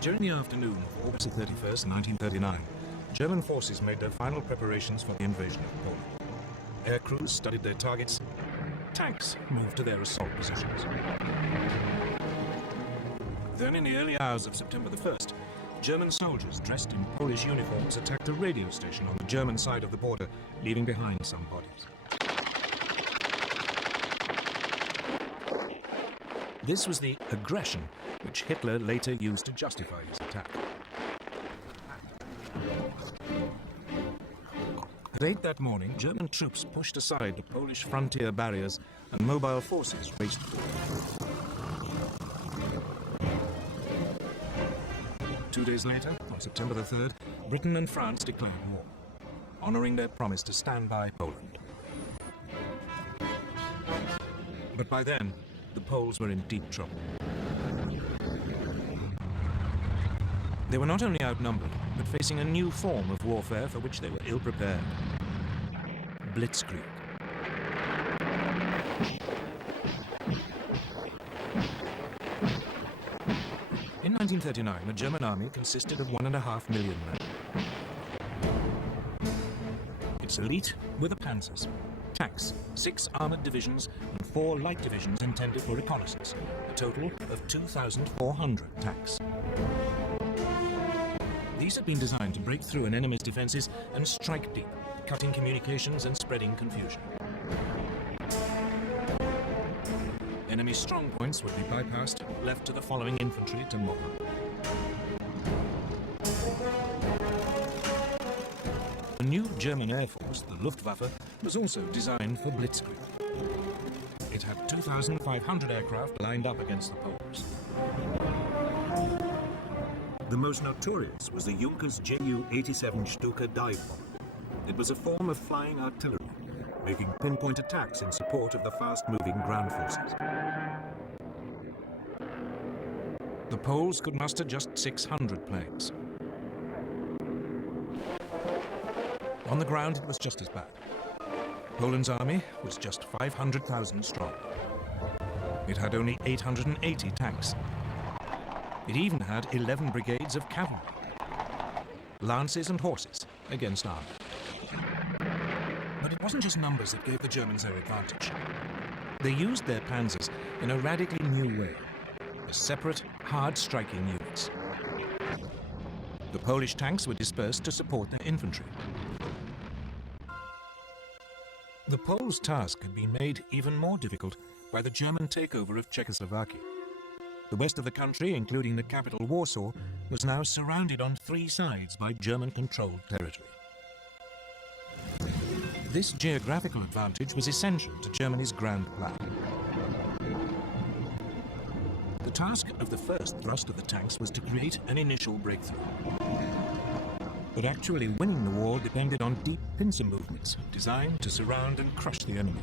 During the afternoon of August 31st, 1939, German forces made their final preparations for the invasion of Poland. Air crews studied their targets. Tanks moved to their assault positions. Then in the early hours of September the 1st, German soldiers dressed in Polish uniforms attacked a radio station on the German side of the border, leaving behind some bodies. This was the aggression which Hitler later used to justify his attack. At 8 that morning, German troops pushed aside the Polish frontier barriers and mobile forces raced forward. 2 days later, on September the 3rd, Britain and France declared war, honoring their promise to stand by Poland. But by then, the Poles were in deep trouble. They were not only outnumbered, but facing a new form of warfare for which they were ill-prepared. Blitzkrieg. In 1939, the German army consisted of 1.5 million men. Its elite were the panzers, tanks, 6 armored divisions and 4 light divisions intended for reconnaissance, a total of 2,400 tanks. These had been designed to break through an enemy's defenses and strike deep, cutting communications and spreading confusion. Enemy strong points would be bypassed, left to the following infantry to mob. The new German Air Force, the Luftwaffe, was also designed for Blitzkrieg. It had 2,500 aircraft lined up against the Poles. The most notorious was the Junkers Ju-87 Stuka dive bomber. It was a form of flying artillery, making pinpoint attacks in support of the fast-moving ground forces. The Poles could muster just 600 planes. On the ground, it was just as bad. Poland's army was just 500,000 strong. It had only 880 tanks. It even had 11 brigades of cavalry, lances and horses against army. But it wasn't just numbers that gave the Germans their advantage. They used their panzers in a radically new way, as separate, hard-striking units. The Polish tanks were dispersed to support their infantry. The Poles' task had been made even more difficult by the German takeover of Czechoslovakia. The west of the country, including the capital Warsaw, was now surrounded on 3 sides by German-controlled territory. This geographical advantage was essential to Germany's grand plan. The task of the first thrust of the tanks was to create an initial breakthrough. But actually winning the war depended on deep pincer movements designed to surround and crush the enemy.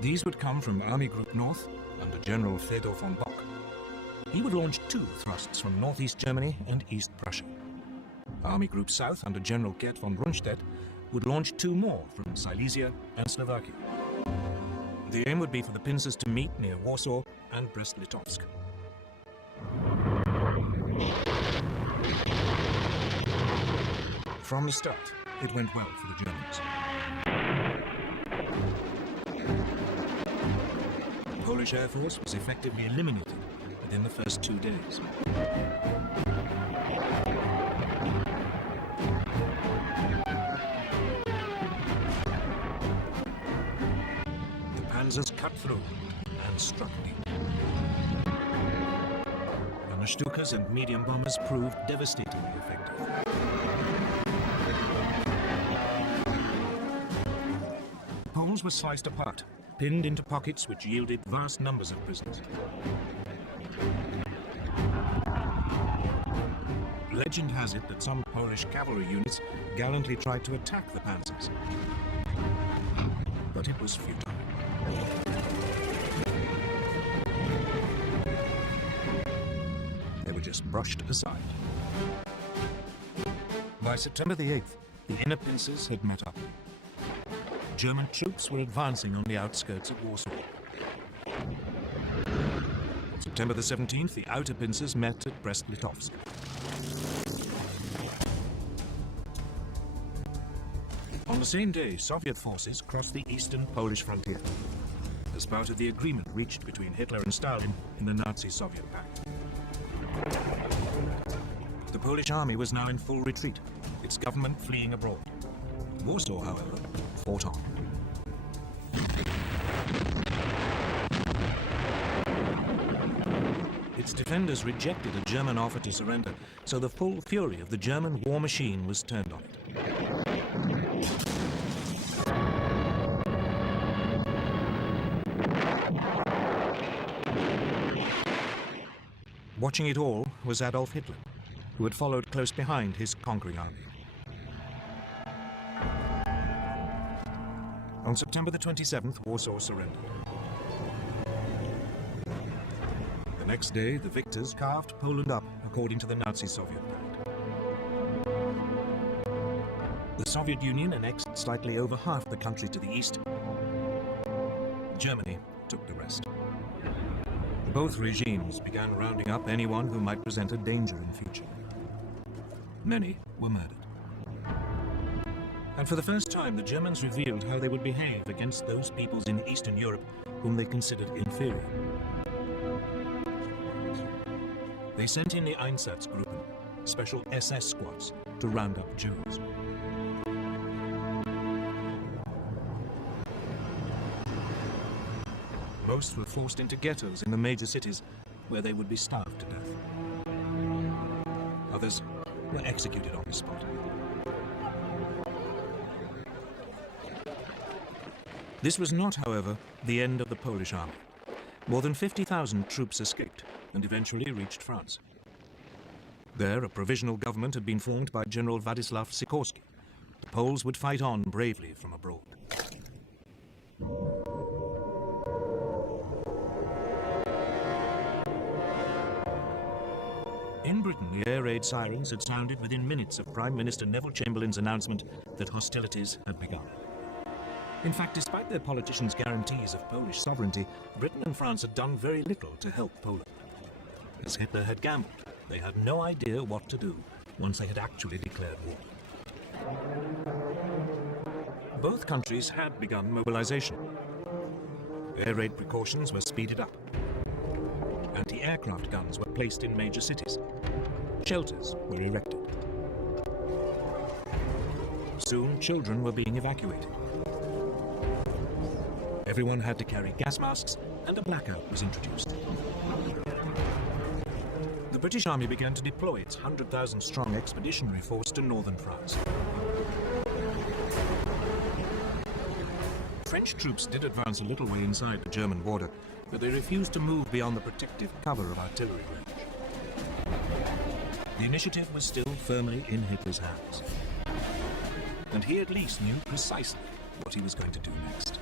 These would come from Army Group North under General Fedor von Bock. He would launch 2 thrusts from northeast Germany and East Prussia. Army Group South under General Gerd von Rundstedt would launch 2 more from Silesia and Slovakia. The aim would be for the pincers to meet near Warsaw and Brest-Litovsk. From the start, it went well for the Germans. The Polish Air Force was effectively eliminated within the first 2 days. The panzers cut through and struck deep. And the Stukas and medium bombers proved devastatingly effective. The Poles were sliced apart, pinned into pockets which yielded vast numbers of prisoners. Legend has it that some Polish cavalry units gallantly tried to attack the panzers, but it was futile. They were just brushed aside. By September the 8th, the inner pincers had met up. German troops were advancing on the outskirts of Warsaw. September the 17th, the outer pincers met at Brest-Litovsk. On the same day, Soviet forces crossed the eastern Polish frontier as part of the agreement reached between Hitler and Stalin in the Nazi-Soviet pact. The Polish army was now in full retreat, its government fleeing abroad. Warsaw, however, fought on. Its defenders rejected a German offer to surrender, so the full fury of the German war machine was turned on it. Watching it all was Adolf Hitler, who had followed close behind his conquering army. On September the 27th, Warsaw surrendered. The next day, the victors carved Poland up according to the Nazi-Soviet pact. The Soviet Union annexed slightly over half the country to the east. Germany took the rest. Both regimes began rounding up anyone who might present a danger in future. Many were murdered. And for the first time, the Germans revealed how they would behave against those peoples in Eastern Europe whom they considered inferior. They sent in the Einsatzgruppen, special SS squads, to round up Jews. Most were forced into ghettos in the major cities, where they would be starved to death. Others were executed on the spot. This was not, however, the end of the Polish army. More than 50,000 troops escaped and eventually reached France. There, a provisional government had been formed by General Władysław Sikorski. The Poles would fight on bravely from abroad. In Britain, the air raid sirens had sounded within minutes of Prime Minister Neville Chamberlain's announcement that hostilities had begun. In fact, despite their politicians' guarantees of Polish sovereignty, Britain and France had done very little to help Poland. As Hitler had gambled, they had no idea what to do once they had actually declared war. Both countries had begun mobilization. Air raid precautions were speeded up. Anti-aircraft guns were placed in major cities. Shelters were erected. Soon, children were being evacuated. Everyone had to carry gas masks, and a blackout was introduced. The British Army began to deploy its 100,000-strong expeditionary force to northern France. French troops did advance a little way inside the German border, but they refused to move beyond the protective cover of artillery range. The initiative was still firmly in Hitler's hands. And he at least knew precisely what he was going to do next.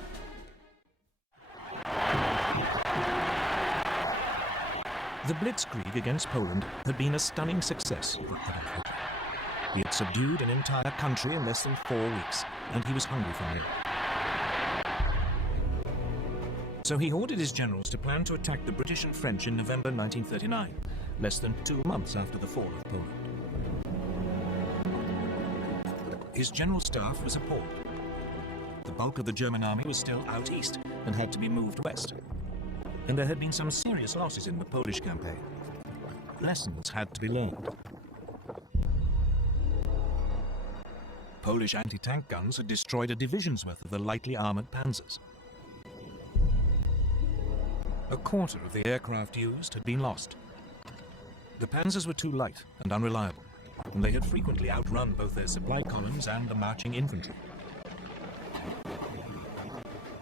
The Blitzkrieg against Poland had been a stunning success for Adolf Hitler. He had subdued an entire country in less than 4 weeks, and he was hungry for more. So he ordered his generals to plan to attack the British and French in November 1939, less than 2 months after the fall of Poland. His general staff was appalled. The bulk of the German army was still out east and had to be moved west. And there had been some serious losses in the Polish campaign. Lessons had to be learned. Polish anti-tank guns had destroyed a division's worth of the lightly armored panzers. A quarter of the aircraft used had been lost. The panzers were too light and unreliable, and they had frequently outrun both their supply columns and the marching infantry.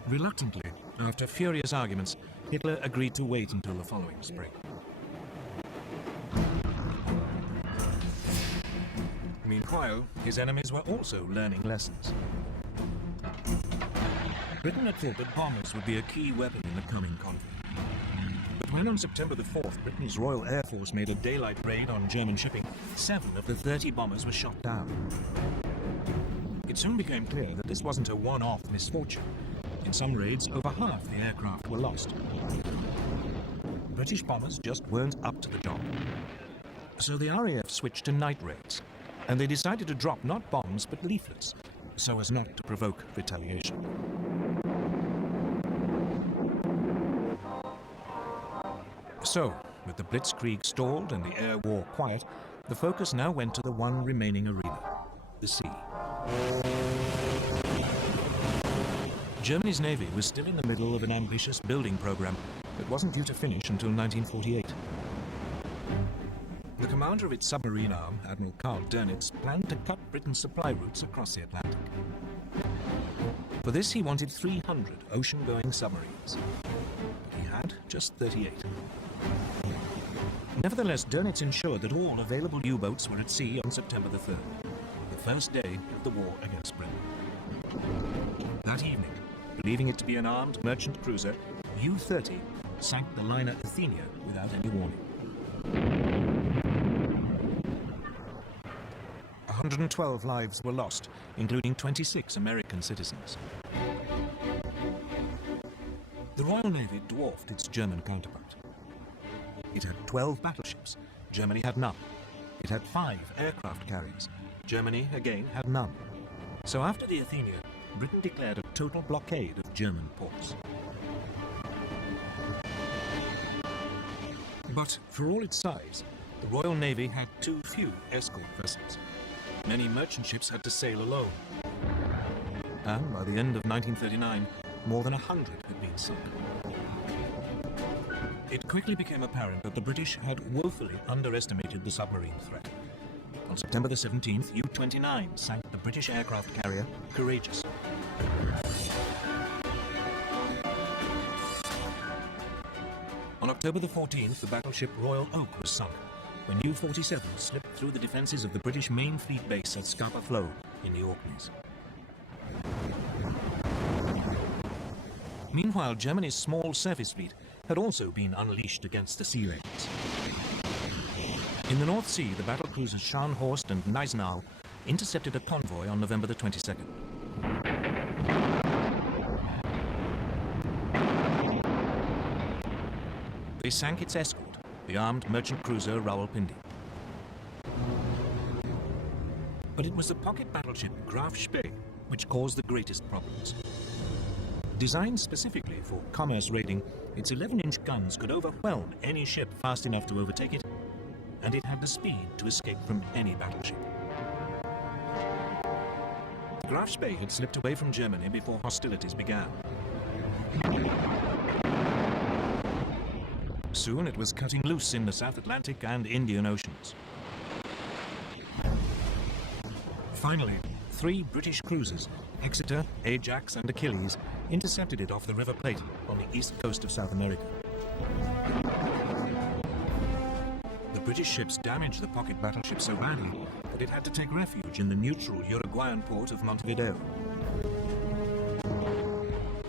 Reluctantly, after furious arguments, Hitler agreed to wait until the following spring. Meanwhile, his enemies were also learning lessons. Britain had thought that bombers would be a key weapon in the coming conflict. But when on September the 4th, Britain's Royal Air Force made a daylight raid on German shipping, 7 of the 30 bombers were shot down. It soon became clear that this wasn't a one-off misfortune. In some raids, over half the aircraft were lost. British bombers just weren't up to the job. So the RAF switched to night raids, and they decided to drop not bombs but leaflets, so as not to provoke retaliation. So, with the Blitzkrieg stalled and the air war quiet, the focus now went to the one remaining arena, the sea. Germany's navy was still in the middle of an ambitious building program that wasn't due to finish until 1948. The commander of its submarine arm, Admiral Karl Dönitz, planned to cut Britain's supply routes across the Atlantic. For this, he wanted 300 ocean-going submarines. But he had just 38. Nevertheless, Dönitz ensured that all available U-boats were at sea on September the 3rd, the first day of the war against Britain. That evening, believing it to be an armed merchant cruiser, U-30 sank the liner Athenia without any warning. 112 lives were lost, including 26 American citizens. The Royal Navy dwarfed its German counterpart. It had 12 battleships. Germany had none. It had 5 aircraft carriers. Germany, again, had none. So after the Athenia, Britain declared a total blockade of German ports. But for all its size, the Royal Navy had too few escort vessels. Many merchant ships had to sail alone. And by the end of 1939, more than 100 had been sunk. It quickly became apparent that the British had woefully underestimated the submarine threat. On September the 17th, U-29 sank the British aircraft carrier Courageous. On October the 14th, the battleship Royal Oak was sunk when U-47 slipped through the defences of the British main fleet base at Scapa Flow in the Orkneys. Meanwhile, Germany's small surface fleet had also been unleashed against the sea raids. In the North Sea, the battlecruisers Scharnhorst and Gneisenau intercepted a convoy on November the 22nd. They sank its escort, the armed merchant cruiser Rawalpindi. But it was the pocket battleship Graf Spee which caused the greatest problems. Designed specifically for commerce raiding, its 11-inch guns could overwhelm any ship fast enough to overtake it, and it had the speed to escape from any battleship. The Graf Spee had slipped away from Germany before hostilities began. Soon it was cutting loose in the South Atlantic and Indian Oceans. Finally, 3 British cruisers, Exeter, Ajax and Achilles, intercepted it off the River Plate on the east coast of South America. The British ships damaged the pocket battleship so badly that it had to take refuge in the neutral Uruguayan port of Montevideo.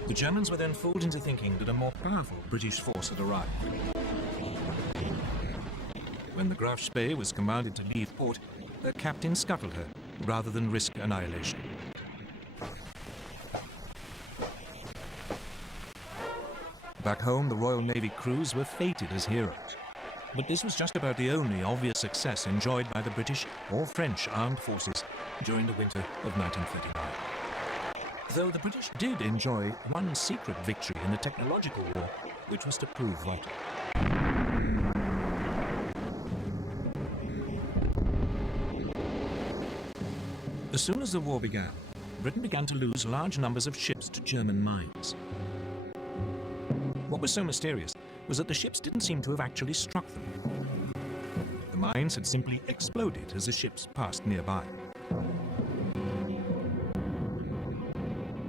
The Germans were then fooled into thinking that a more powerful British force had arrived. When the Graf Spee was commanded to leave port, their captain scuttled her rather than risk annihilation. Back home, the Royal Navy crews were feted as heroes. But this was just about the only obvious success enjoyed by the British or French armed forces during the winter of 1939. Though the British did enjoy one secret victory in the technological war, which was to prove vital. As soon as the war began, Britain began to lose large numbers of ships to German mines. What was so mysterious was that the ships didn't seem to have actually struck them. The mines had simply exploded as the ships passed nearby.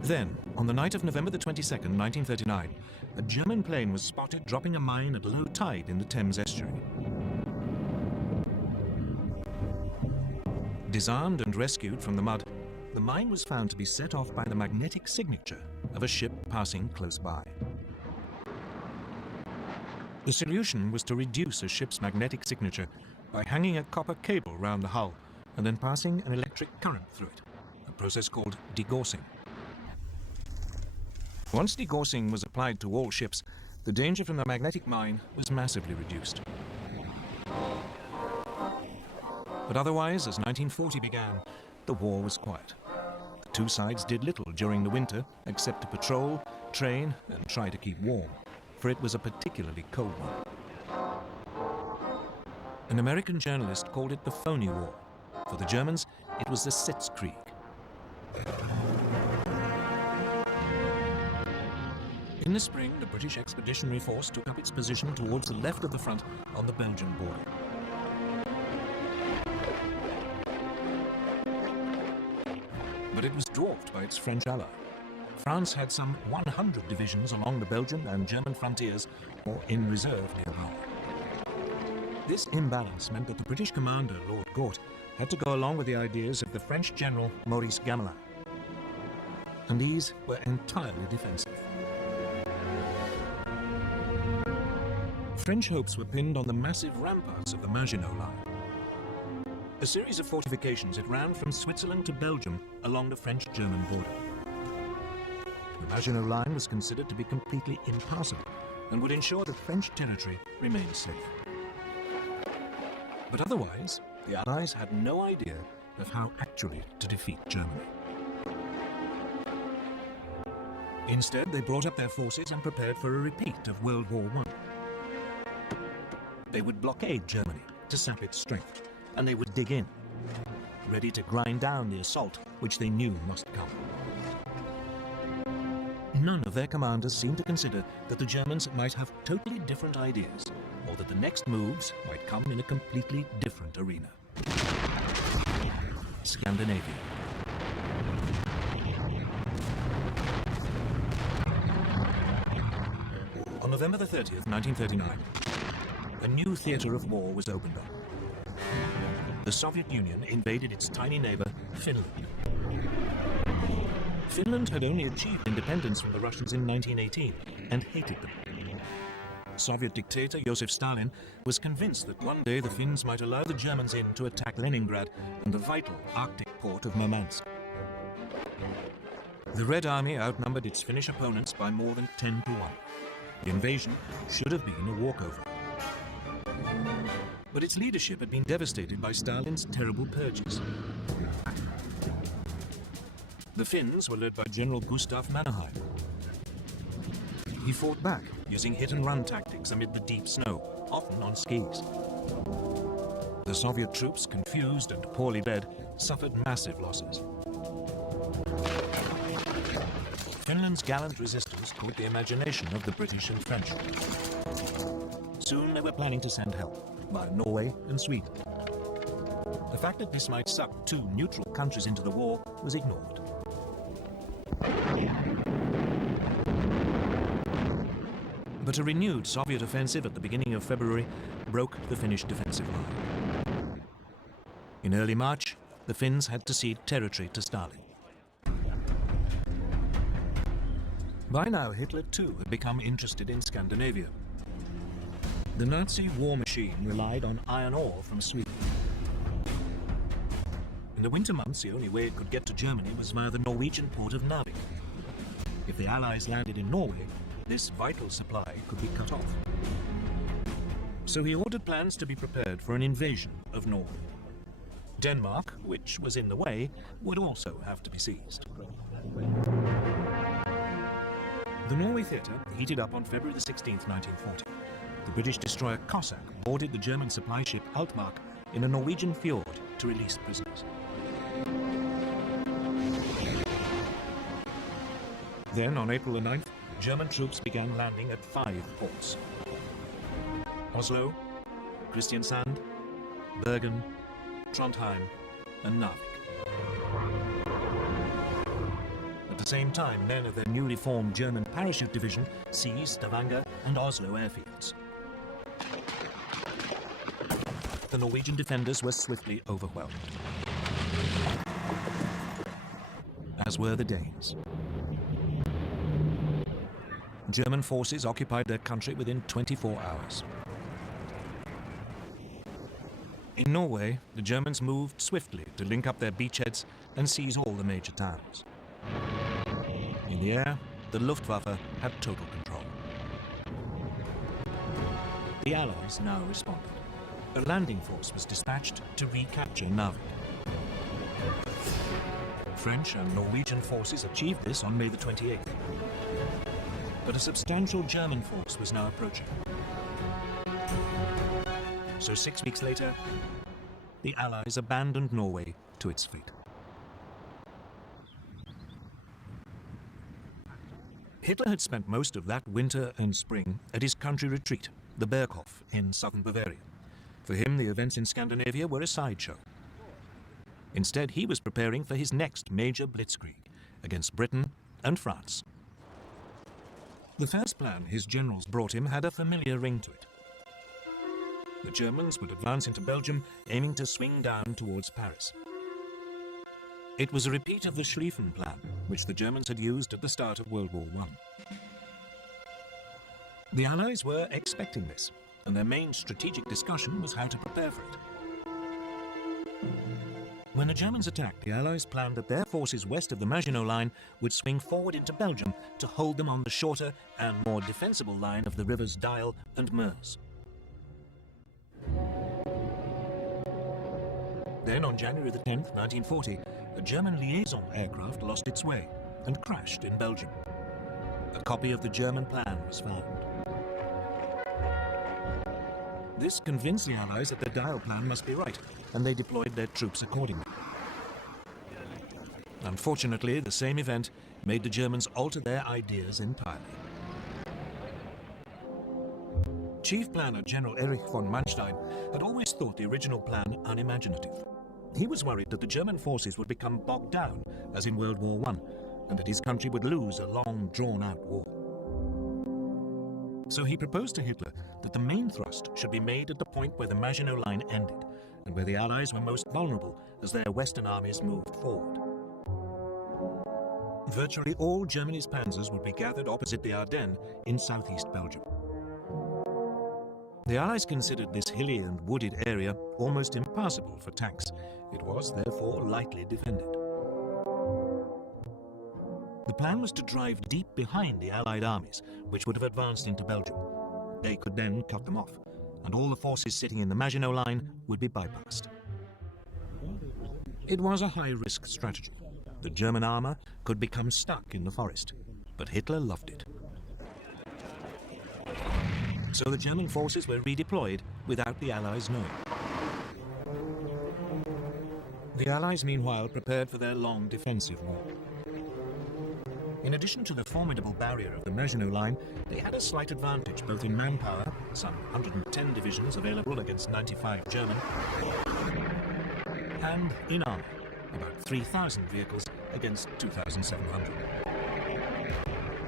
Then, on the night of November the 22nd, 1939, a German plane was spotted dropping a mine at low tide in the Thames estuary. Disarmed and rescued from the mud, the mine was found to be set off by the magnetic signature of a ship passing close by. The solution was to reduce a ship's magnetic signature by hanging a copper cable round the hull and then passing an electric current through it, a process called degaussing. Once degaussing was applied to all ships, the danger from the magnetic mine was massively reduced. But otherwise, as 1940 began, the war was quiet. The two sides did little during the winter except to patrol, train, and try to keep warm, for it was a particularly cold one. An American journalist called it the Phony War. For the Germans, it was the Sitzkrieg. In the spring, the British Expeditionary Force took up its position towards the left of the front on the Belgian border. But it was dwarfed by its French ally. France had some 100 divisions along the Belgian and German frontiers, or in reserve nearby. This imbalance meant that the British commander, Lord Gort, had to go along with the ideas of the French general Maurice Gamelin. And these were entirely defensive. French hopes were pinned on the massive ramparts of the Maginot Line, a series of fortifications that ran from Switzerland to Belgium along the French-German border. The Maginot Line was considered to be completely impassable and would ensure that French territory remained safe. But otherwise, the Allies had no idea of how actually to defeat Germany. Instead, they brought up their forces and prepared for a repeat of World War I. They would blockade Germany to sap its strength, and they would dig in, ready to grind down the assault which they knew must come. None of their commanders seemed to consider that the Germans might have totally different ideas, or that the next moves might come in a completely different arena. Scandinavia. On November the 30th, 1939, a new theatre of war was opened up. The Soviet Union invaded its tiny neighbor, Finland. Finland had only achieved independence from the Russians in 1918 and hated them. Soviet dictator Joseph Stalin was convinced that one day the Finns might allow the Germans in to attack Leningrad and the vital Arctic port of Murmansk. The Red Army outnumbered its Finnish opponents by more than 10 to 1. The invasion should have been a walkover. But its leadership had been devastated by Stalin's terrible purges. The Finns were led by General Gustav Mannerheim. He fought back using hit-and-run tactics amid the deep snow, often on skis. The Soviet troops, confused and poorly led, suffered massive losses. Finland's gallant resistance caught the imagination of the British and French. Soon they were planning to send help by Norway and Sweden. The fact that this might suck two neutral countries into the war was ignored. But a renewed Soviet offensive at the beginning of February broke the Finnish defensive line. In early March, the Finns had to cede territory to Stalin. By now, Hitler too had become interested in Scandinavia. The Nazi war machine relied on iron ore from Sweden. In the winter months, the only way it could get to Germany was via the Norwegian port of Narvik. If the Allies landed in Norway, this vital supply could be cut off. So he ordered plans to be prepared for an invasion of Norway. Denmark, which was in the way, would also have to be seized. The Norway theatre heated up on February the 16th, 1940. The British destroyer Cossack boarded the German supply ship Altmark in a Norwegian fjord to release prisoners. Then, on April the 9th, German troops began landing at 5 ports: Oslo, Kristiansand, Bergen, Trondheim, and Narvik. At the same time, men of their newly formed German parachute division seized Stavanger and Oslo airfields. The Norwegian defenders were swiftly overwhelmed, as were the Danes. German forces occupied their country within 24 hours. In Norway, the Germans moved swiftly to link up their beachheads and seize all the major towns. In the air, the Luftwaffe had total control. The Allies now responded. A landing force was dispatched to recapture Narvik. French and Norwegian forces achieved this on May the 28th. But a substantial German force was now approaching. So 6 weeks later, the Allies abandoned Norway to its fate. Hitler had spent most of that winter and spring at his country retreat, the Berghof in southern Bavaria. For him, the events in Scandinavia were a sideshow. Instead, he was preparing for his next major blitzkrieg against Britain and France. The first plan his generals brought him had a familiar ring to it. The Germans would advance into Belgium, aiming to swing down towards Paris. It was a repeat of the Schlieffen Plan, which the Germans had used at the start of World War I. The Allies were expecting this, and their main strategic discussion was how to prepare for it. When the Germans attacked, the Allies planned that their forces west of the Maginot Line would swing forward into Belgium to hold them on the shorter and more defensible line of the rivers Dyle and Meuse. Then, on January the 10th, 1940, a German liaison aircraft lost its way and crashed in Belgium. A copy of the German plan was found. This convinced the Allies that the Dyle plan must be right, and they deployed their troops accordingly. Unfortunately, the same event made the Germans alter their ideas entirely. Chief planner General Erich von Manstein had always thought the original plan unimaginative. He was worried that the German forces would become bogged down, as in World War I, and that his country would lose a long, drawn-out war. So he proposed to Hitler that the main thrust should be made at the point where the Maginot Line ended, and where the Allies were most vulnerable as their Western armies moved forward. Virtually all Germany's panzers would be gathered opposite the Ardennes in southeast Belgium. The Allies considered this hilly and wooded area almost impassable for tanks. It was, therefore, lightly defended. The plan was to drive deep behind the Allied armies, which would have advanced into Belgium. They could then cut them off, and all the forces sitting in the Maginot Line would be bypassed. It was a high-risk strategy. The German armor could become stuck in the forest, but Hitler loved it. So the German forces were redeployed without the Allies knowing. The Allies, meanwhile, prepared for their long defensive war. In addition to the formidable barrier of the Maginot Line, they had a slight advantage both in manpower, some 110 divisions available against 95 German, and in armor, about 3,000 vehicles against 2,700.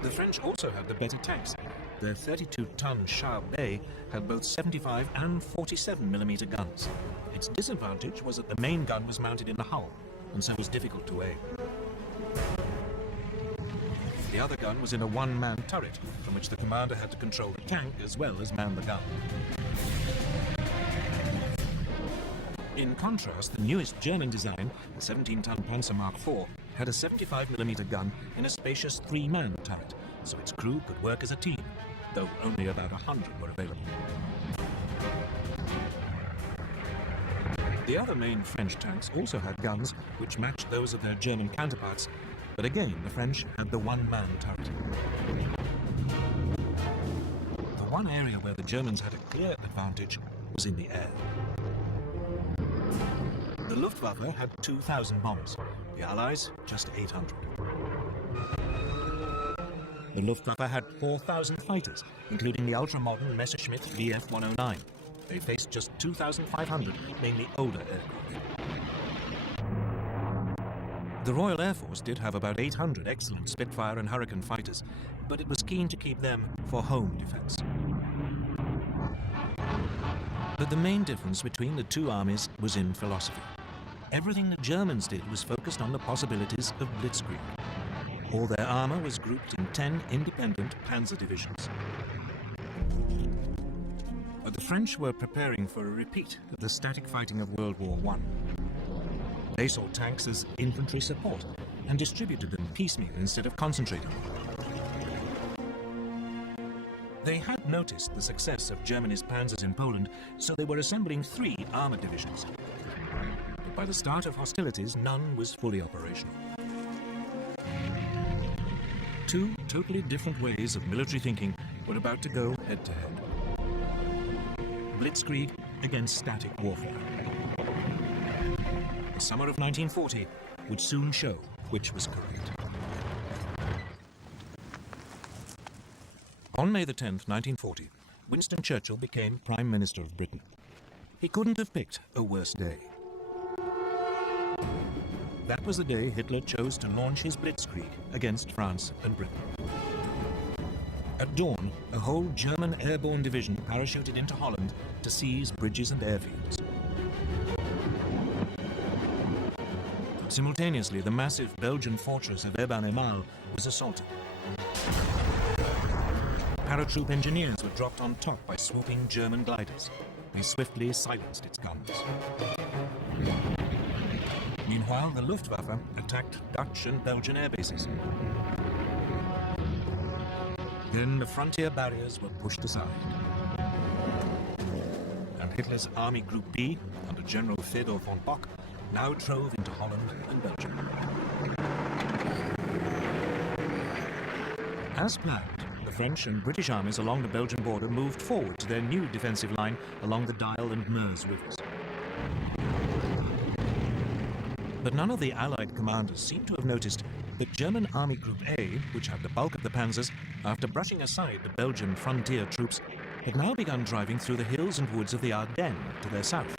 The French also had the better tanks. Their 32-ton Char Bay had both 75 and 47mm guns. Its disadvantage was that the main gun was mounted in the hull, and so was difficult to aim. The other gun was in a one-man turret, from which the commander had to control the tank as well as man the gun. In contrast, the newest German design, the 17-ton Panzer Mark IV, had a 75mm gun in a spacious three-man turret, so its crew could work as a team, though only about 100 were available. The other main French tanks also had guns which matched those of their German counterparts, but again the French had the one-man turret. The one area where the Germans had a clear advantage was in the air. The Luftwaffe had 2,000 bombers, the Allies just 800. The Luftwaffe had 4,000 fighters, including the ultra-modern Messerschmitt Bf-109. They faced just 2,500, mainly older aircraft. The Royal Air Force did have about 800 excellent Spitfire and Hurricane fighters, but it was keen to keep them for home defense. But the main difference between the two armies was in philosophy. Everything the Germans did was focused on the possibilities of blitzkrieg. All their armor was grouped in 10 independent panzer divisions. But the French were preparing for a repeat of the static fighting of World War I. They saw tanks as infantry support and distributed them piecemeal instead of concentrating. They had noticed the success of Germany's panzers in Poland, so they were assembling 3 armoured divisions. But by the start of hostilities, none was fully operational. 2 totally different ways of military thinking were about to go head-to-head. Blitzkrieg against static warfare. The summer of 1940 would soon show which was correct. On May the 10th, 1940, Winston Churchill became Prime Minister of Britain. He couldn't have picked a worse day. That was the day Hitler chose to launch his Blitzkrieg against France and Britain. At dawn, a whole German airborne division parachuted into Holland to seize bridges and airfields. Simultaneously, the massive Belgian fortress of Eben-Emael was assaulted. Paratroop engineers were dropped on top by swooping German gliders. They swiftly silenced its guns. Meanwhile, the Luftwaffe attacked Dutch and Belgian airbases. Then the frontier barriers were pushed aside. And Hitler's Army Group B, under General Fedor von Bock, now drove into Holland and Belgium. As planned, the French and British armies along the Belgian border moved forward to their new defensive line along the Dyle and Meuse rivers. But none of the Allied commanders seemed to have noticed that German Army Group A, which had the bulk of the panzers, after brushing aside the Belgian frontier troops, had now begun driving through the hills and woods of the Ardennes to their south.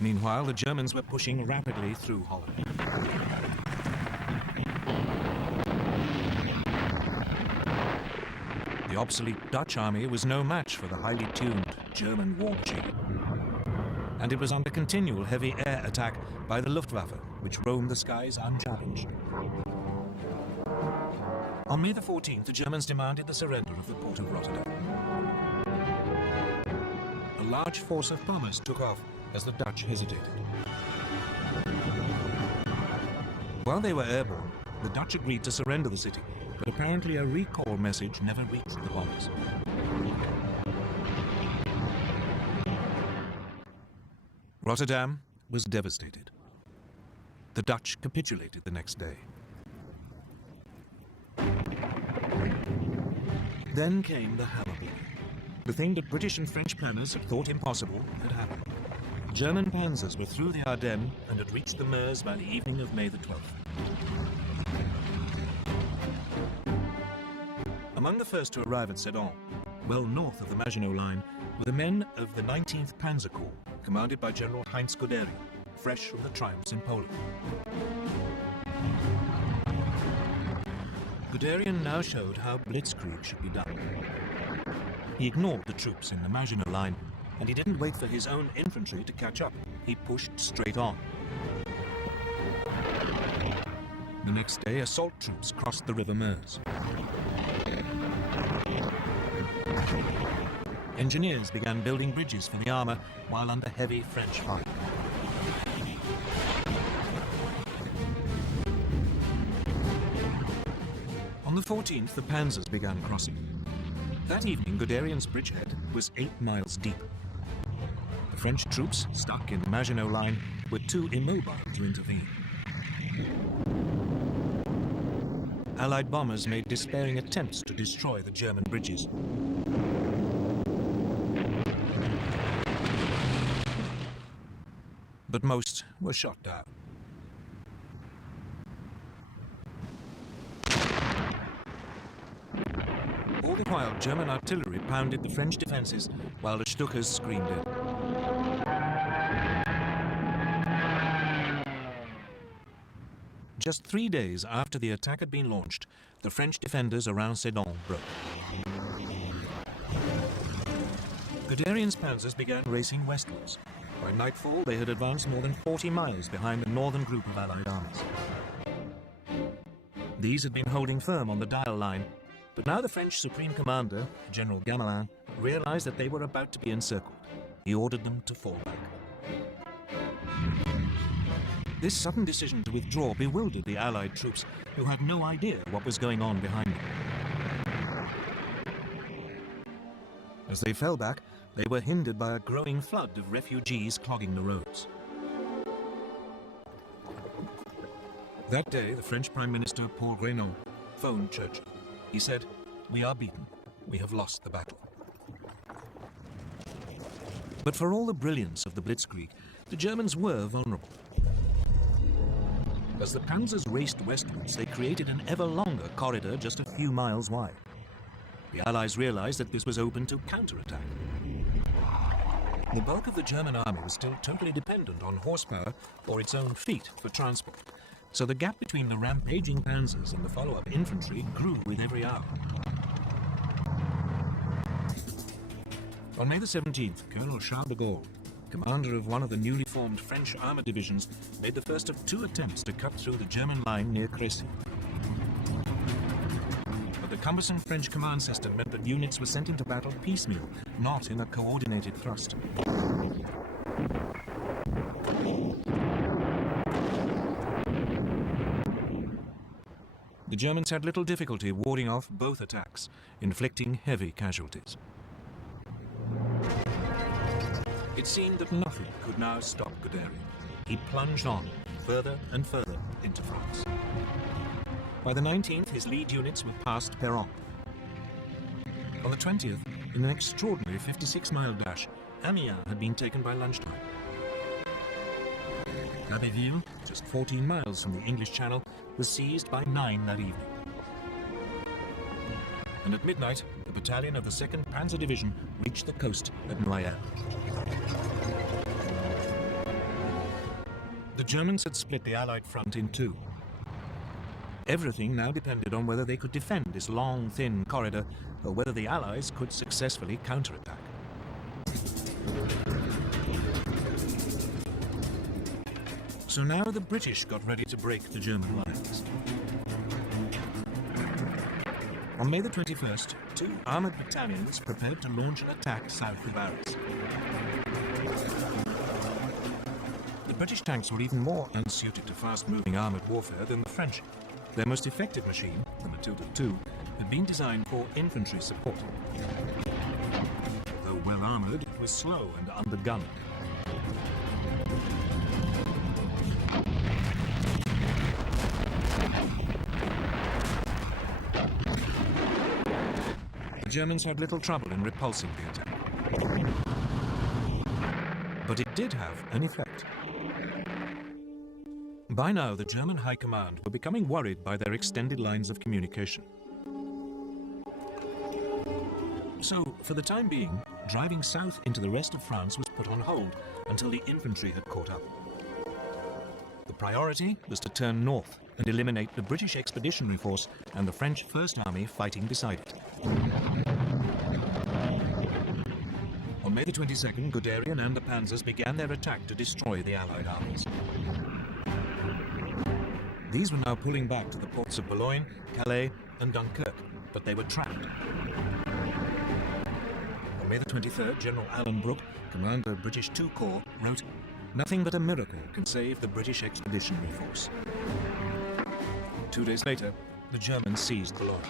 Meanwhile, the Germans were pushing rapidly through Holland. The obsolete Dutch army was no match for the highly tuned German war machine. And it was under continual heavy air attack by the Luftwaffe, which roamed the skies unchallenged. On May the 14th, the Germans demanded the surrender of the port of Rotterdam. A large force of bombers took off as the Dutch hesitated. While they were airborne, the Dutch agreed to surrender the city, but apparently a recall message never reached the bombers. Rotterdam was devastated. The Dutch capitulated the next day. Then came the hammer blow. The thing that British and French planners had thought impossible had happened. German panzers were through the Ardennes and had reached the Meuse by the evening of May the 12th. Among the first to arrive at Sedan, well north of the Maginot Line, were the men of the 19th Panzer Corps, commanded by General Heinz Guderian, fresh from the triumphs in Poland. Guderian now showed how Blitzkrieg should be done. He ignored the troops in the Maginot Line, and he didn't wait for his own infantry to catch up. He pushed straight on. The next day, assault troops crossed the River Meuse. Engineers began building bridges for the armor while under heavy French fire. On the 14th, the panzers began crossing. That evening, Guderian's bridgehead was 8 miles deep. The French troops, stuck in the Maginot Line, were too immobile to intervene. Allied bombers made despairing attempts to destroy the German bridges. But most were shot down. All the while, German artillery pounded the French defenses while the Stukas screamed in. Just 3 days after the attack had been launched, the French defenders around Sedan broke. Guderian's panzers began racing westwards. By nightfall, they had advanced more than 40 miles behind the northern group of Allied armies. These had been holding firm on the Dyle line, but now the French Supreme Commander, General Gamelin, realized that they were about to be encircled. He ordered them to fall back. This sudden decision to withdraw bewildered the Allied troops, who had no idea what was going on behind them. As they fell back, they were hindered by a growing flood of refugees clogging the roads. That day, the French Prime Minister Paul Reynaud phoned Churchill. He said, "We are beaten. We have lost the battle." But for all the brilliance of the Blitzkrieg, the Germans were vulnerable. As the panzers raced westwards, they created an ever longer corridor just a few miles wide. The Allies realized that this was open to counterattack. The bulk of the German army was still totally dependent on horsepower or its own feet for transport, so the gap between the rampaging panzers and the follow-up infantry grew with every hour. On May the 17th, Colonel Charles de Gaulle, commander of one of the newly formed French armored divisions, made the first of 2 attempts to cut through the German line near Crécy. But the cumbersome French command system meant that units were sent into battle piecemeal, not in a coordinated thrust. The Germans had little difficulty warding off both attacks, inflicting heavy casualties. It seemed that nothing could now stop Guderian. He plunged on, further and further into France. By the 19th, his lead units were past Péronne. On the 20th, in an extraordinary 56-mile dash, Amiens had been taken by lunchtime. Abbeville, just 14 miles from the English Channel, was seized by 9 that evening. And at midnight, the battalion of the 2nd Panzer Division reached the coast at Noyelles. The Germans had split the Allied front in 2. Everything now depended on whether they could defend this long, thin corridor, or whether the Allies could successfully counterattack. So now the British got ready to break the German lines. On May the 21st, 2 armoured battalions prepared to launch an attack south of Arras. The British tanks were even more unsuited to fast-moving armoured warfare than the French. Their most effective machine, the Matilda II, had been designed for infantry support. Though well-armoured, it was slow and undergunned. The Germans had little trouble in repulsing the attack. But it did have an effect. By now, the German High Command were becoming worried by their extended lines of communication. So, for the time being, driving south into the rest of France was put on hold until the infantry had caught up. The priority was to turn north and eliminate the British Expeditionary Force and the French First Army fighting beside it. On May the 22nd, Guderian and the panzers began their attack to destroy the Allied armies. These were now pulling back to the ports of Boulogne, Calais, and Dunkirk, but they were trapped. On May the 23rd, General Alan Brooke, commander of British II Corps, wrote, "Nothing but a miracle can save the British Expeditionary Force." 2 days later, the Germans seized Boulogne.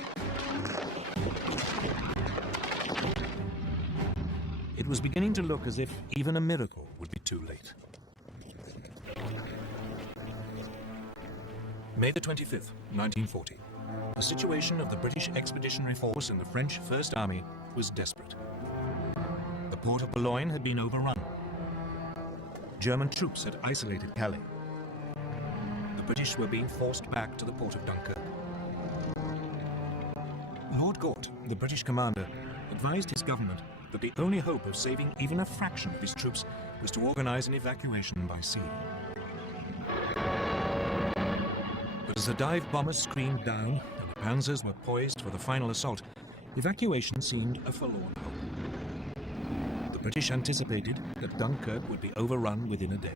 It was beginning to look as if even a miracle would be too late. May the 25th, 1940. The situation of the British Expeditionary Force and the French First Army was desperate. The port of Boulogne had been overrun. German troops had isolated Calais. The British were being forced back to the port of Dunkirk. Lord Gort, the British commander, advised his government that the only hope of saving even a fraction of his troops was to organize an evacuation by sea. But as the dive bombers screamed down and the panzers were poised for the final assault, evacuation seemed a forlorn hope. The British anticipated that Dunkirk would be overrun within a day.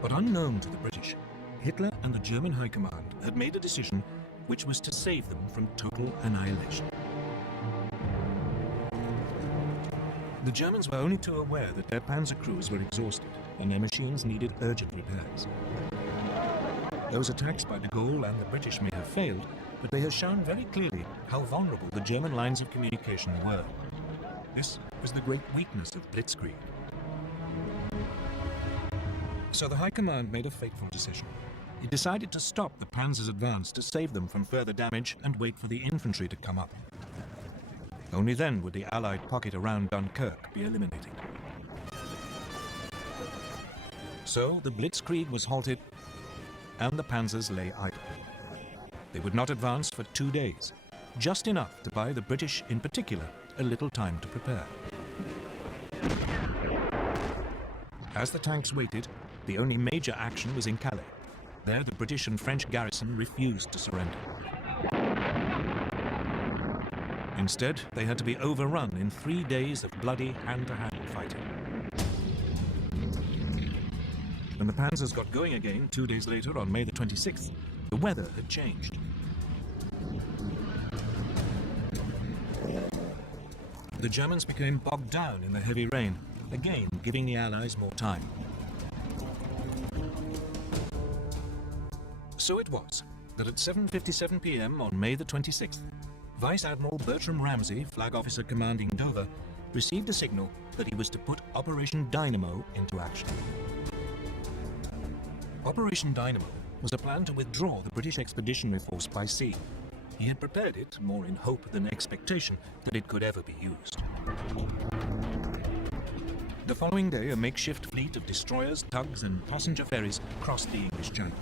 But unknown to the British, Hitler and the German High Command had made a decision which was to save them from total annihilation. The Germans were only too aware that their panzer crews were exhausted and their machines needed urgent repairs. Those attacks by de Gaulle and the British may have failed, but they have shown very clearly how vulnerable the German lines of communication were. This was the great weakness of blitzkrieg. So the High Command made a fateful decision. It decided to stop the panzer's advance to save them from further damage and wait for the infantry to come up. Only then would the Allied pocket around Dunkirk be eliminated. So the blitzkrieg was halted and the panzers lay idle. They would not advance for 2 days, just enough to buy the British in particular a little time to prepare. As the tanks waited, the only major action was in Calais. There the British and French garrison refused to surrender. Instead, they had to be overrun in 3 days of bloody hand-to-hand fighting. When the panzers got going again 2 days later on May the 26th, the weather had changed. The Germans became bogged down in the heavy rain, again giving the Allies more time. So it was that at 7:57 p.m. on May the 26th, Vice Admiral Bertram Ramsay, flag officer commanding Dover, received a signal that he was to put Operation Dynamo into action. Operation Dynamo was a plan to withdraw the British Expeditionary Force by sea. He had prepared it more in hope than expectation that it could ever be used. The following day, a makeshift fleet of destroyers, tugs, and passenger ferries crossed the English Channel.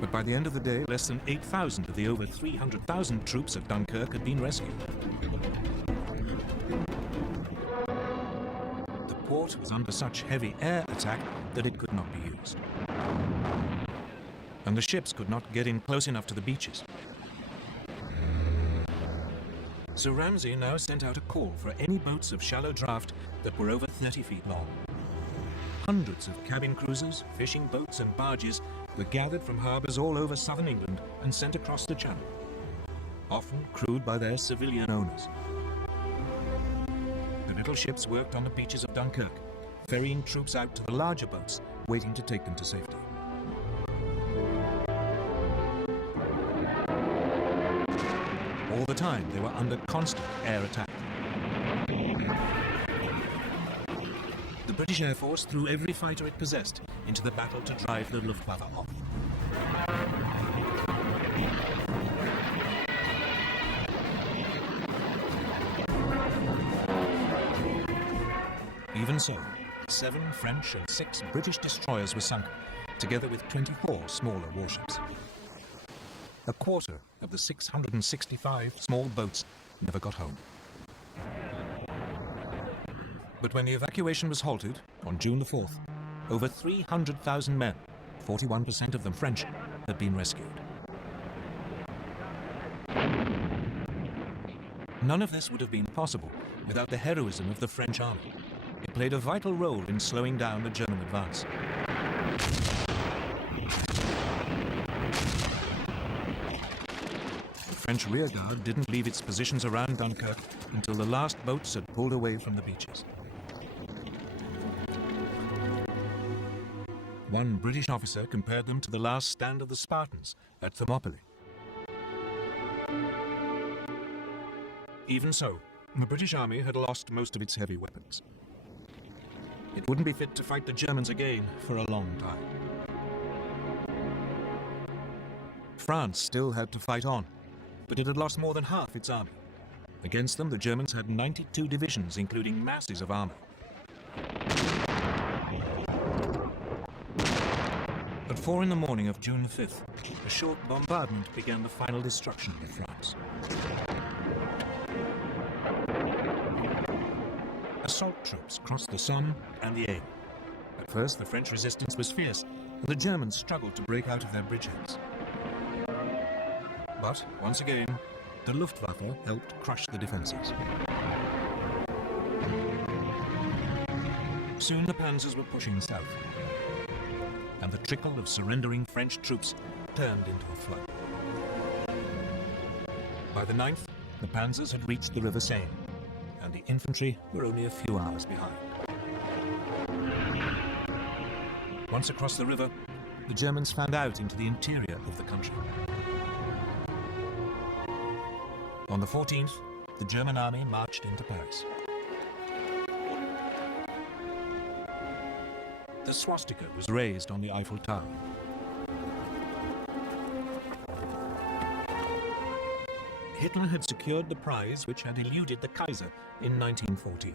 But by the end of the day, less than 8,000 of the over 300,000 troops at Dunkirk had been rescued. The port was under such heavy air attack that it could not be used. And the ships could not get in close enough to the beaches. So Ramsay now sent out a call for any boats of shallow draft that were over 30 feet long. Hundreds of cabin cruisers, fishing boats and barges were gathered from harbours all over southern England and sent across the Channel, often crewed by their civilian owners. The little ships worked on the beaches of Dunkirk, ferrying troops out to the larger boats, waiting to take them to safety. All the time, they were under constant air attack. The British Air Force threw every fighter it possessed into the battle to drive the Luftwaffe off. Even so, 7 French and 6 British destroyers were sunk, together with 24 smaller warships. A quarter of the 665 small boats never got home. But when the evacuation was halted on June the 4th, over 300,000 men, 41% of them French, had been rescued. None of this would have been possible without the heroism of the French army. It played a vital role in slowing down the German advance. The French rearguard didn't leave its positions around Dunkirk until the last boats had pulled away from the beaches. One British officer compared them to the last stand of the Spartans at Thermopylae. Even so, the British army had lost most of its heavy weapons. It wouldn't be fit to fight the Germans again for a long time. France still had to fight on, but it had lost more than half its army. Against them, the Germans had 92 divisions, including masses of armor. At 4 in the morning of June 5th, a short bombardment began the final destruction of France. Assault troops crossed the Somme and the Aisne. At first, the French resistance was fierce, and the Germans struggled to break out of their bridgeheads. But, once again, the Luftwaffe helped crush the defenses. Soon the panzers were pushing south, and the trickle of surrendering French troops turned into a flood. By the 9th, The panzers had reached the River Seine, and the infantry were only a few hours behind. Once across the river, the Germans fanned out into the interior of the country. On the 14th, the German army marched into Paris. The swastika was raised on the Eiffel Tower. Hitler had secured the prize which had eluded the Kaiser in 1914.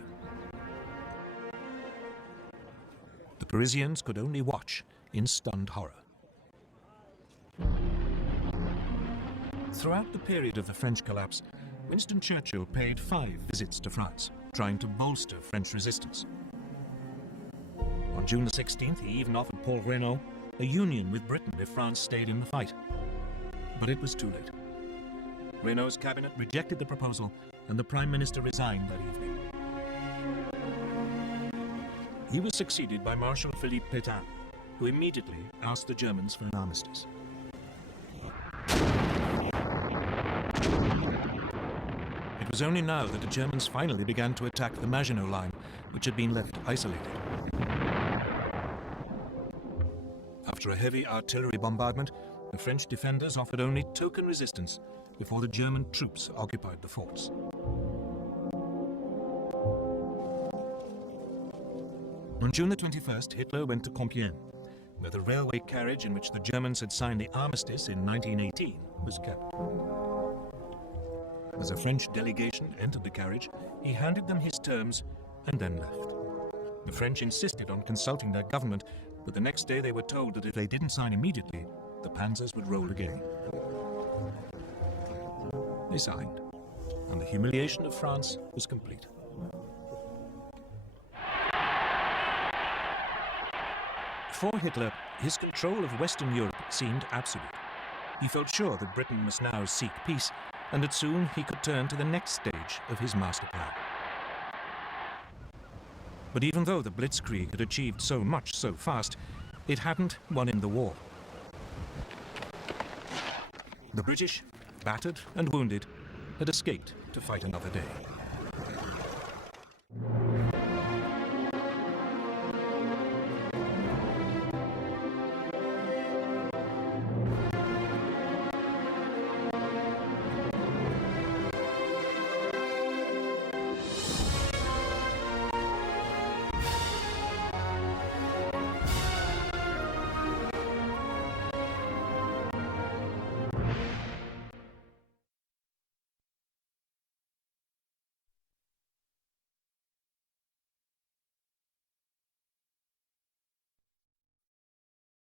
The Parisians could only watch in stunned horror. Throughout the period of the French collapse, Winston Churchill paid 5 visits to France, trying to bolster French resistance. On June the 16th, he even offered Paul Reynaud a union with Britain if France stayed in the fight. But it was too late. Reynaud's cabinet rejected the proposal, and the Prime Minister resigned that evening. He was succeeded by Marshal Philippe Pétain, who immediately asked the Germans for an armistice. It was only now that the Germans finally began to attack the Maginot Line, which had been left isolated. After a heavy artillery bombardment, the French defenders offered only token resistance before the German troops occupied the forts. On June the 21st, Hitler went to Compiègne, where the railway carriage in which the Germans had signed the armistice in 1918 was kept. As a French delegation entered the carriage, he handed them his terms and then left. The French insisted on consulting their government, but the next day they were told that if they didn't sign immediately, the panzers would roll again. They signed, and the humiliation of France was complete. For Hitler, his control of Western Europe seemed absolute. He felt sure that Britain must now seek peace, and that soon he could turn to the next stage of his master plan. But even though the Blitzkrieg had achieved so much so fast, it hadn't won him the war. The British, battered and wounded, had escaped to fight another day.